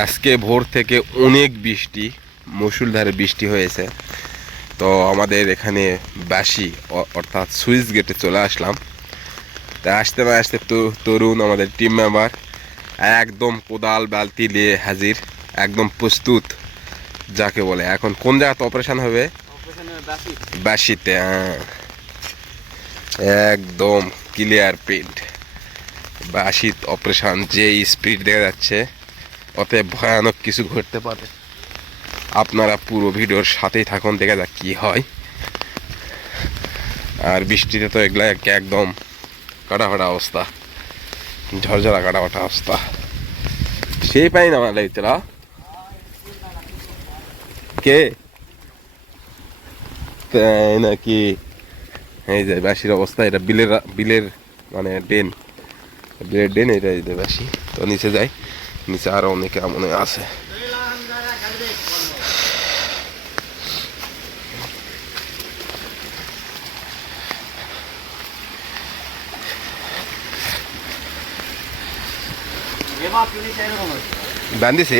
আজকে ভোর থেকে অনেক বৃষ্টি, মুষলধারে বৃষ্টি হয়েছে। তো আমাদের এখানে বাসি অর্থাৎ সুইচ গেটে চলে আসলাম। তা আসতে না আসতে তরুণ আমাদের টিম মেম্বার একদম কোদাল বালতি নিয়ে হাজির, একদম প্রস্তুত যাকে বলে। এখন কোন জায়গাতে অপারেশন হবে? বাসিতে। একদম ক্লিয়ার প্রিন্ট, বাসিত অপারেশন। যে স্পিড দেখা যাচ্ছে অতে ভয়ানক কিছু ঘটতে পারে। আপনারা পুরো ভিডিওর সাথেই থাকুন, দেখা যাক কি হয়। আর বৃষ্টিতে তো এগুলা একদম কাটাফাটা অবস্থা, ঝরঝরা কাটাফাটা অবস্থা। সেই পাই না আমার লাগছিলা কে তাই নাকি? এই যে বাসির অবস্থা, এটা বিলের মানে ড্রেন, বিলের ড্রেন, এটা এই যে বাসি। তো নিচে যাই, নিচে আরো অনেকে মনে আছে। বান্ধিছে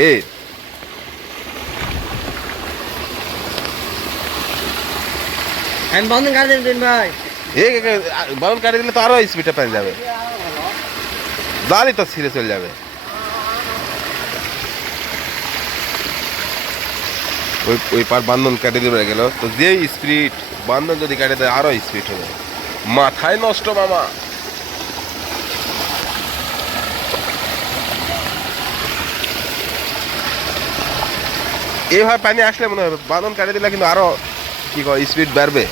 আমি বন্ধন কাটে দিন ভাই। বাউন কাটে দিলে তো আরো স্পিডে পেয়ে যাবে, জালই তো ছিঁড়ে চলে যাবে। ওই পার বান্ধন কাটে দিয়ে গেল তো যে স্পিড, বান্ধন যদি কাটে দেয় আরো স্পিড হবে। মাথায় নষ্ট মামা। এইভাবে পানি আসলে মনে হবে বাঁধন কাটে দিলে কিন্তু আরো কি কয় স্পিড বাড়বে।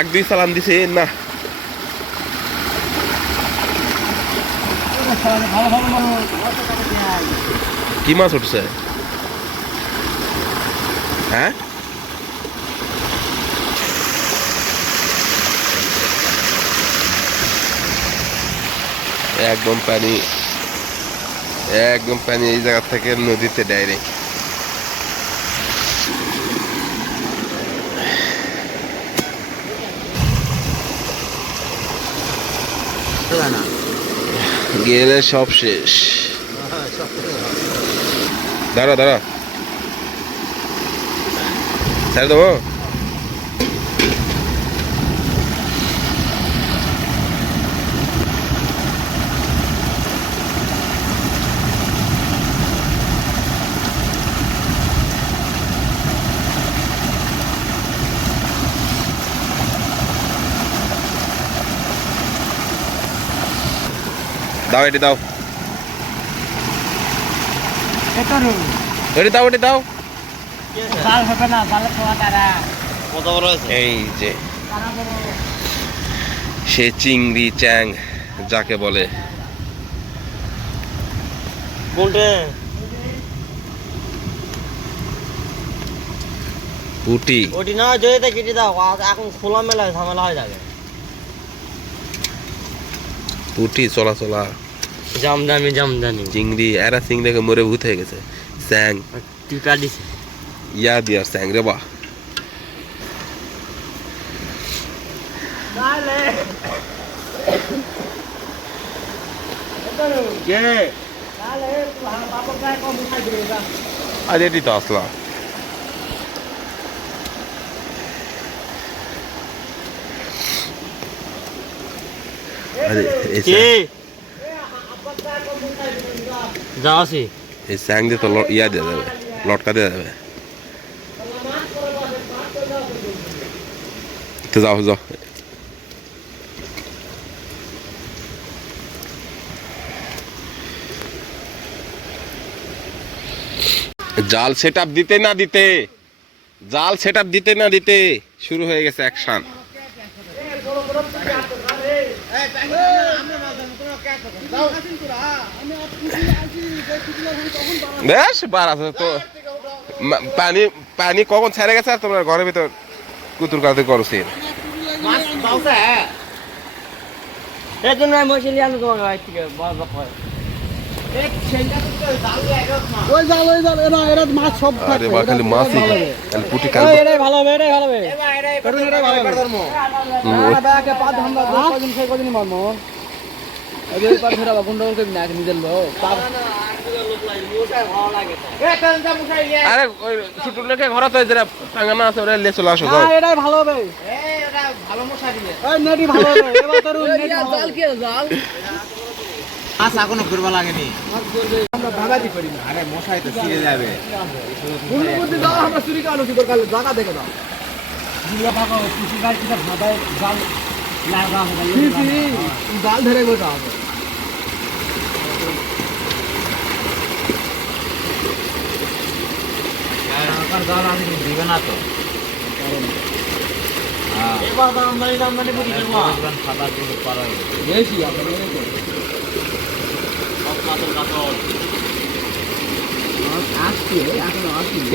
এক দুই সালাম দিছে না। কি মাছ উঠছে? হ্যাঁ, একদম পানি, একদম পানি এই জায়গা থেকে নদীতে ডাইরেক্ট। গেলে সব শেষ। দাঁড়া দাঁড়া, ছেড়ে দেবো। দাও এটি দাও, এটি দাও, এটি দাও। এই যে সে চিংড়ি চ্যাং যাকে বলে। পুটি ওটি না জয়তে কেটে দাও, এখন খোলা মেলা ঝামেলা হয়ে যাবে। পুটি চলা চলা, জামদানি জামদানি চিংড়ি, এরা চিংড়িকে মরে ভূত হয়ে গেছে। স্যাং টিপা দিছে, ইয়া দিয়া স্যাং রে বা। আজ এটি তো আসলা। যাওয়াছি এই স্যাং দিয়ে তো ইয়া দিয়ে যাবে, লটকা দিয়ে যাবে। তো যাও যাও, জাল সেট আপ দিতে না দিতে, জাল সেট আপ দিতে না দিতে শুরু হয়ে গেছে অ্যাকশন। বেশ বার আছে তো, পানি পানি কখন ছেড়ে গেছে আর তোমরা ঘরের ভিতর কুতুর কাতুর করছি। এই জন্য আমি বসে নিয়ে তোমার গাড়ি থেকে ওই জাল এরা মাছ সব আরে বা খালি মাছই খালি পুটি কাল এটাই ভালো হবে এটাই ভালো হবে এটাই ভালো হবে ব্যাগে পা ধান্দা কদিন সেই কদিন মারমো এই পার ফেরা গুন্ডা করবি না নিজের লোক আরে ওই ছোট লোকে ঘরে তো যারা টাঙ্গানা আছে ওরা লে চলে আসো যাও এটাই ভালো হবে ভালো মশারি ওই নেটি ভালো হবে এবার তোর নেটি জাল কি জাল মাছ এখনো করবা লাগেনি আমরা ভাগাতি করি না আরে মশাই তো ছিঁড়ে যাবে গুন্ডা বুদ্ধি দাও আমরা চুরি কালো কি করে জায়গা দেখে দাও জিলা ভাগো কৃষি গাড়ি কিটা ভাদায় জাল লাগা হবে জাল ধরে বসা হবে জাল আমি দিবে না তো এবার আমদানি করি দেবো খাবার দিতে পারো বেশি আপনাদের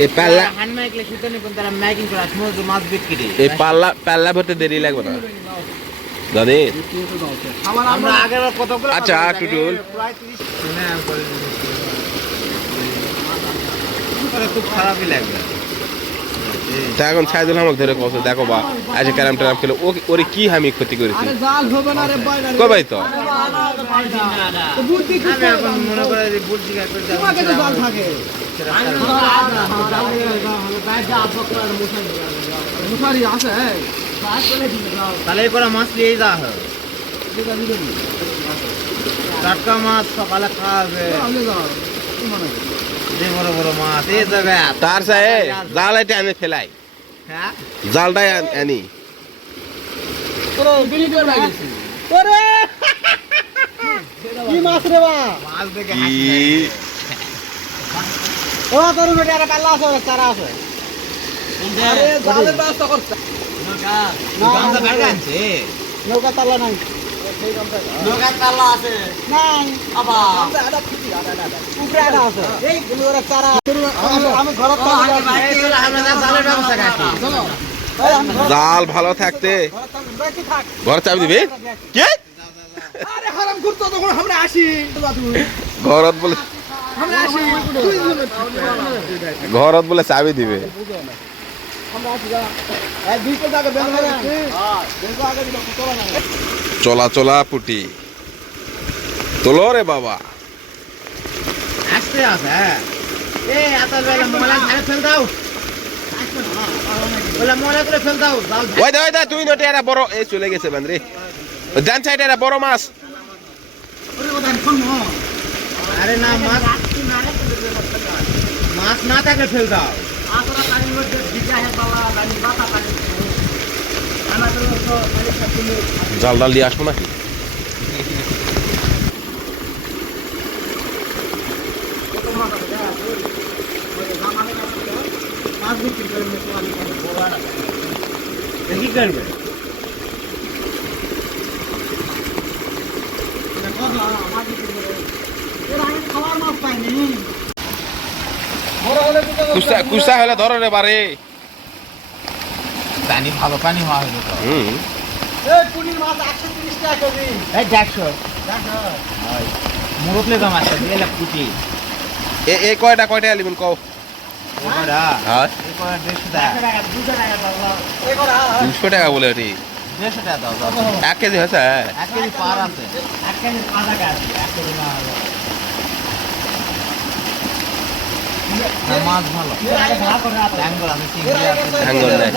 এই পাল্লা হ্যান্ড মাইকলে শুতে নেই কোন তারা ম্যাকিং করে সমুদ্র মাছ বিক্রি এই পাল্লা ভরতে দেরি লাগবে না দাদি আমরা আগের কতগুলো আচ্ছা টুটুল প্রায় 30 খুব খারাপই লাগবে তা এখন সাইদুল আমাকে ধরে কত দেখো বা আজ ক্যারাম ট্যারাম খেলে ওরে কি আমি ক্ষতি করেছি জাল হবে না রে বাইরে কই ভাই তো তো বুদ্ধি কি আমি এখন মনে করে যে বুদ্ধি কাজ করতে তোমাকে তো জাল থাকে মুসারি আছে তাহলে করে মাছ নিয়ে যা হয় টাটকা মাছ সকালে খাওয়াবে যে বড় বড় মাছ এই যাবে তার সাথে জাল এটা আনে ফেলাই হ্যাঁ জালটাই আনি কি মাছ রে বা মাছ দেখে কি ও তোর বেটা আরে পাল্লা আছে চারা আছে আরে জালের ব্যবস্থা করছে গামছা বেড়ে আনছে নৌকা তালা নাই নৌকা তালা আছে নাই আবার উপরে আটা আছে এই গুলোরা চারা আমি ঘর আমরা জালের ব্যবস্থা রাখি জাল ভালো থাকতে ঘর চাবি দিবে কে আরে হারাম করতো তখন আমরা আসি ঘরত বলে আমরা আসি ঘরত বলে চাবি দিবে আমরা আসি যা এই দুইটা জায়গা বের হয়ে আছে দেখো আগে দিবা তোলা না চলা চলা পুটি তোলো রে বাবা আসতে আছে এই এত বেলা মোলা ঝাড়ে ফেল দাও বলে মোলা করে ফেল দাও জাল ওই দা তুই নটে এরা বড় এই চলে গেছে বান্দ্রে ডান সাইডে এরা বড় মাছ আরে না মাছ মাছ না থাকলে ফেল দাও জাল ডাল দিয়ে আসবো নাকি কি করবে কুসা হলে ধরো রে বারে পানি ভালো পানি হওয়া হলো তো হুম এই পুলির মাছ 130 টাকা কেজি এই দেখছো মুরুকলে দাম আছে দিলে পুটি এ কয়টা আলিবেন কও এবারে হ্যাঁ এই করে 150 টাকা 200 টাকা বলে ওটি 150 টাকা দাও 1 কেজি হয়েছে 1 কেজি পার আছে 1 কেজি 5 টাকা আছে 1 কেজি না হলো মাছ ভালো ট্যাঙ্গর আছে চিংড়ি আছে ট্যাঙ্গর নাই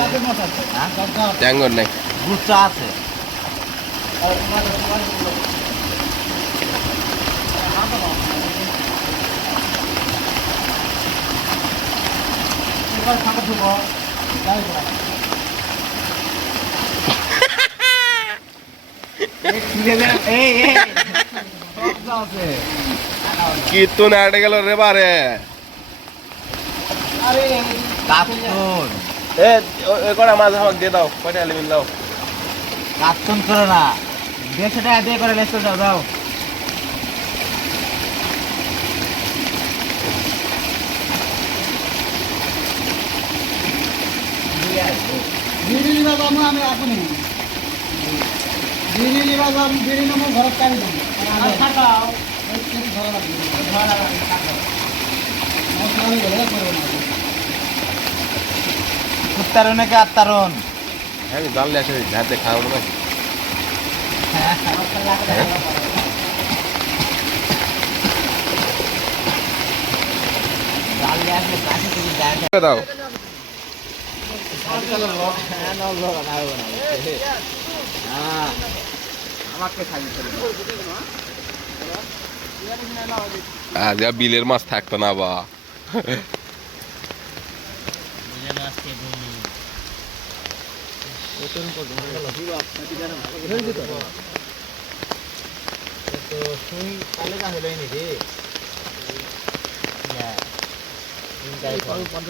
ট্যাঙ্গর নাই গুচ্চা আছে কীর্তন আটে গেল রে বারে কাপ্তন এ কটা মাছ আমাকে দিয়ে দাও কয়টা আলিবেন দাও কাপ্তন করে না 150 টাকা দিয়ে করে লেসতে দাও দাও বিড়ি বাবা আমি আপনি বিড়ি বাবা বিড়ি নাম ঘর কাটি দেব আর থাকাও উত্তরণ নাকি আত্মারণ আমি জানলে আসে ঝাড়তে খাওয়াবো না দাও আমাকে খাইতে আজ আর বিলের মাছ থাকতো না বা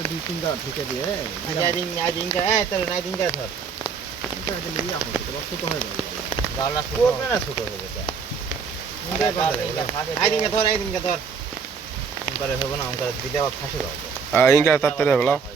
দুই তিনটা ঢুকে দিয়ে ছোট হয়ে গেল ইনকা তাড়াতাড়ি হবে